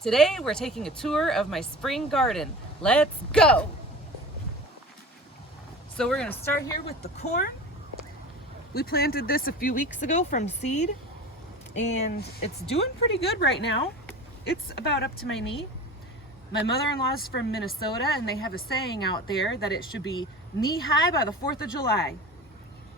Today we're taking a tour of my spring garden. Let's go! So we're gonna start here with the corn. We planted this a few weeks ago from seed and it's doing pretty good right now. It's about up to my knee. My mother-in-law is from Minnesota and they have a saying out there that it should be knee high by the 4th of July.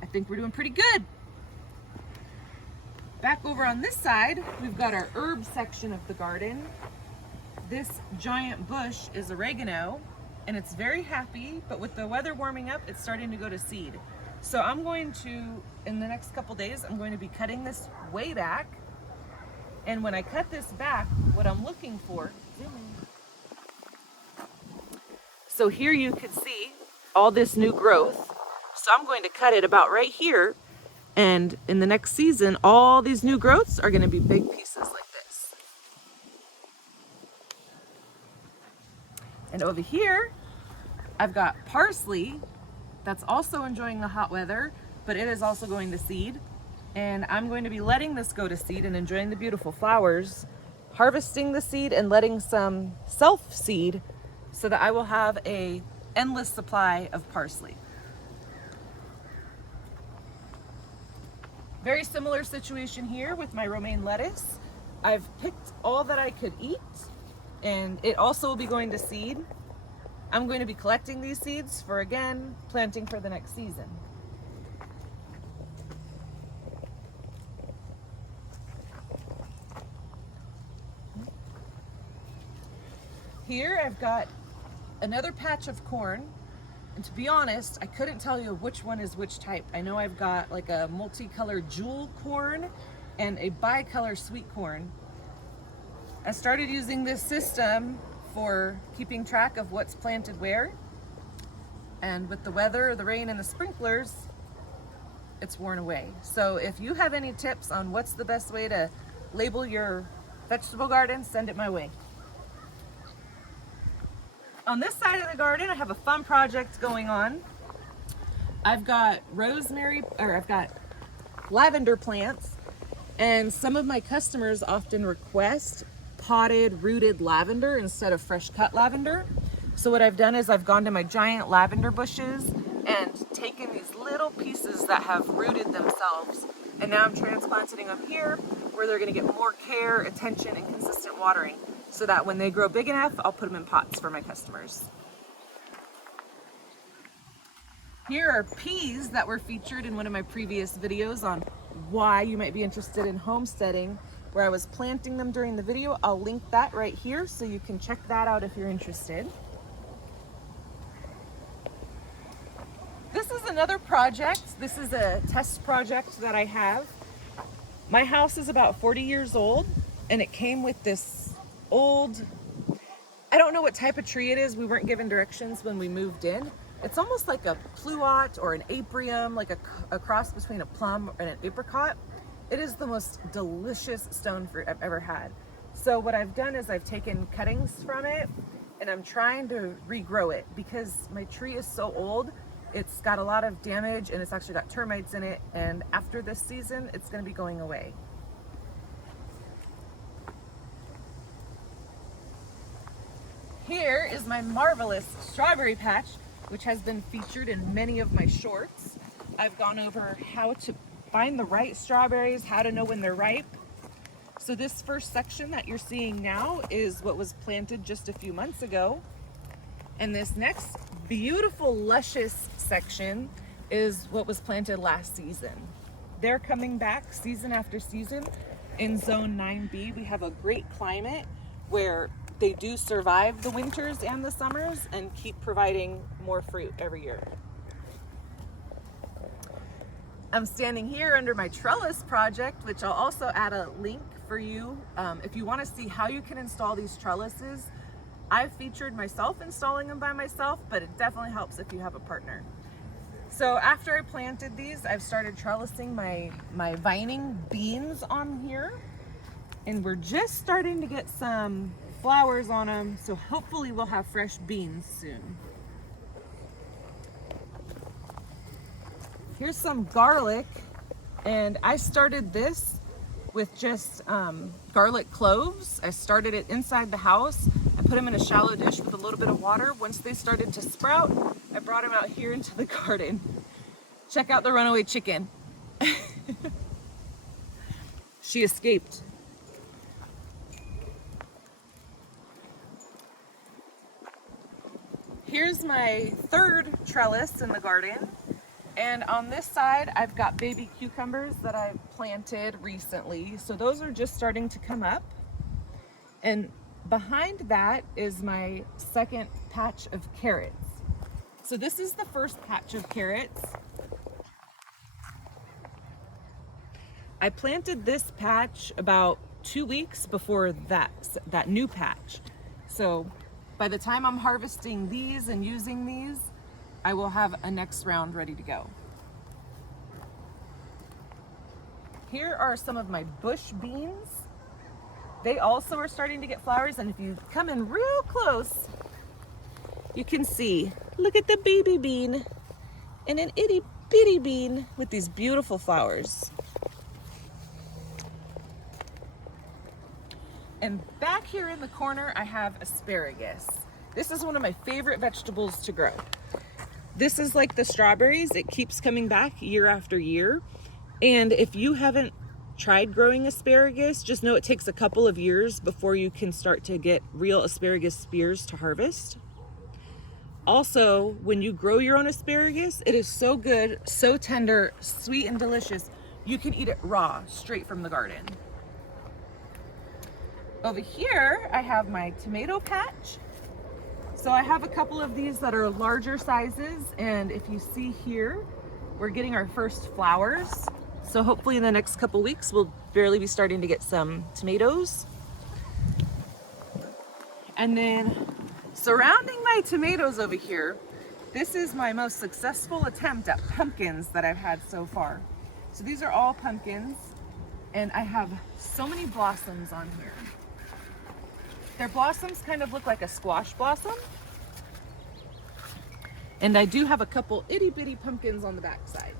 I think we're doing pretty good. Back over on this side, we've got our herb section of the garden. This giant bush is oregano and it's very happy, but with the weather warming up, it's starting to go to seed. So I'm going to, in the next couple days, I'm going to be cutting this way back. And when I cut this back, what I'm looking for, so here you can see all this new growth. So I'm going to cut it about right here. And in the next season, all these new growths are going to be big pieces like this. And over here, I've got parsley that's also enjoying the hot weather, but it is also going to seed. And I'm going to be letting this go to seed and enjoying the beautiful flowers, harvesting the seed and letting some self-seed so that I will have an endless supply of parsley. Very similar situation here with my romaine lettuce. I've picked all that I could eat and it also will be going to seed. I'm going to be collecting these seeds for, again, planting for the next season. Here I've got another patch of corn. And to be honest, I couldn't tell you which one is which type. I know I've got like a multicolored jewel corn and a bicolor sweet corn. I started using this system for keeping track of what's planted where. And with the weather, the rain, and the sprinklers, it's worn away. So if you have any tips on what's the best way to label your vegetable garden, send it my way. On this side of the garden, I have a fun project going on. I've got lavender plants, and some of my customers often request potted, rooted lavender instead of fresh cut lavender. So what I've done is I've gone to my giant lavender bushes and taken these little pieces that have rooted themselves, and now I'm transplanting them here where they're gonna get more care, attention, and consistent watering, so that when they grow big enough, I'll put them in pots for my customers. Here are peas that were featured in one of my previous videos on why you might be interested in homesteading, where I was planting them during the video. I'll link that right here so you can check that out if you're interested. This is another project. This is a test project that I have. My house is about 40 years old and it came with this old, I don't know what type of tree it is. We weren't given directions when we moved in. It's almost like a pluot or an apium, like a cross between a plum and an apricot. It is the most delicious stone fruit I've ever had. So what I've done is I've taken cuttings from it and I'm trying to regrow it because my tree is so old. It's got a lot of damage and it's actually got termites in it. And after this season, it's going to be going away. Here is my marvelous strawberry patch, which has been featured in many of my shorts. I've gone over how to find the right strawberries, how to know when they're ripe. So this first section that you're seeing now is what was planted just a few months ago. And this next beautiful, luscious section is what was planted last season. They're coming back season after season. In zone 9B, we have a great climate where they do survive the winters and the summers and keep providing more fruit every year. I'm standing here under my trellis project, which I'll also add a link for you. If you want to see how you can install these trellises, I've featured myself installing them by myself, but it definitely helps if you have a partner. So after I planted these, I've started trellising my vining beans on here, and we're just starting to get some flowers on them, so hopefully we'll have fresh beans soon. Here's some garlic, and I started this with just garlic cloves. I started it inside the house. I put them in a shallow dish with a little bit of water. Once they started to sprout, I brought them out here into the garden. Check out the runaway chicken. She escaped. Here's my third trellis in the garden. And on this side, I've got baby cucumbers that I've planted recently. So those are just starting to come up. And behind that is my second patch of carrots. So this is the first patch of carrots. I planted this patch about 2 weeks before that new patch. So by the time I'm harvesting these and using these, I will have a next round ready to go. Here are some of my bush beans. They also are starting to get flowers, and if you come in real close, you can see, look at the baby bean and an itty bitty bean with these beautiful flowers. And back here in the corner, I have asparagus. This is one of my favorite vegetables to grow. This is like the strawberries. It keeps coming back year after year. And if you haven't tried growing asparagus, just know it takes a couple of years before you can start to get real asparagus spears to harvest. Also, when you grow your own asparagus, it is so good, so tender, sweet and delicious. You can eat it raw, straight from the garden. Over here, I have my tomato patch. So I have a couple of these that are larger sizes, and if you see here, we're getting our first flowers. So hopefully in the next couple weeks, we'll barely be starting to get some tomatoes. And then surrounding my tomatoes over here, this is my most successful attempt at pumpkins that I've had so far. So these are all pumpkins, and I have so many blossoms on here. Their blossoms kind of look like a squash blossom. And I do have a couple itty bitty pumpkins on the back side.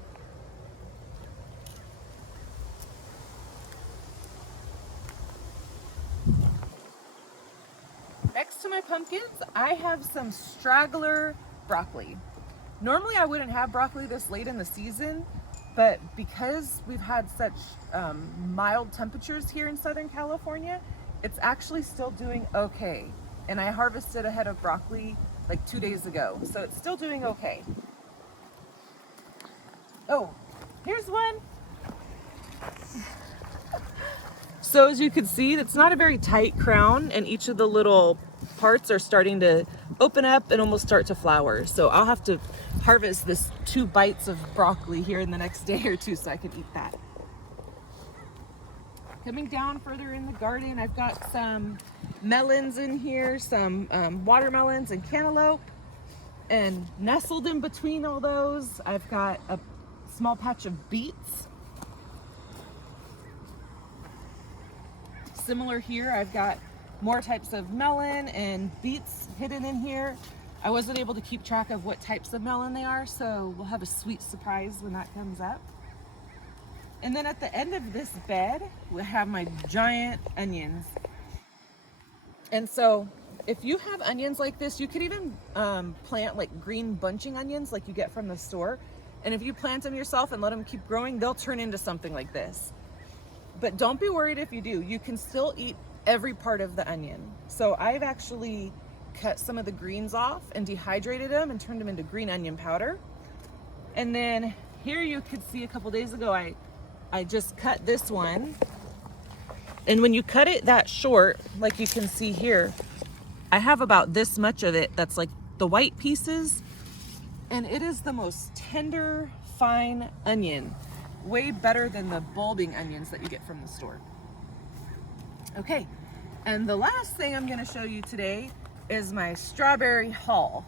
Next to my pumpkins, I have some straggler broccoli. Normally I wouldn't have broccoli this late in the season, but because we've had such mild temperatures here in Southern California, it's actually still doing okay. And I harvested a head of broccoli like 2 days ago, so it's still doing okay. Oh, here's one. So as you can see, it's not a very tight crown, and each of the little parts are starting to open up and almost start to flower. So I'll have to harvest this 2 bites of broccoli here in the next day or two so I can eat that. Coming down further in the garden, I've got some melons in here, some watermelons and cantaloupe, and nestled in between all those, I've got a small patch of beets. Similar here, I've got more types of melon and beets hidden in here. I wasn't able to keep track of what types of melon they are, so we'll have a sweet surprise when that comes up. And then at the end of this bed, we have my giant onions. And so if you have onions like this, you could even plant like green bunching onions like you get from the store. And if you plant them yourself and let them keep growing, they'll turn into something like this. But don't be worried if you do. You can still eat every part of the onion. So I've actually cut some of the greens off and dehydrated them and turned them into green onion powder. And then here you could see a couple days ago, I just cut this one. And when you cut it that short, like you can see here, I have about this much of it that's like the white pieces. And it is the most tender, fine onion. Way better than the bulbing onions that you get from the store. Okay, and the last thing I'm gonna show you today is my strawberry haul.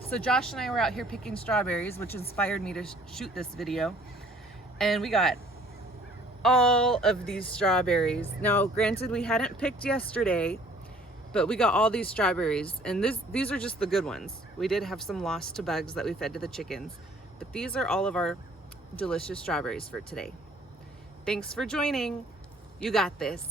So Josh and I were out here picking strawberries, which inspired me to shoot this video. And we got all of these strawberries. Now, granted, we hadn't picked yesterday, but we got all these strawberries, and these are just the good ones. We did have some lost to bugs that we fed to the chickens, but these are all of our delicious strawberries for today. Thanks for joining. You got this.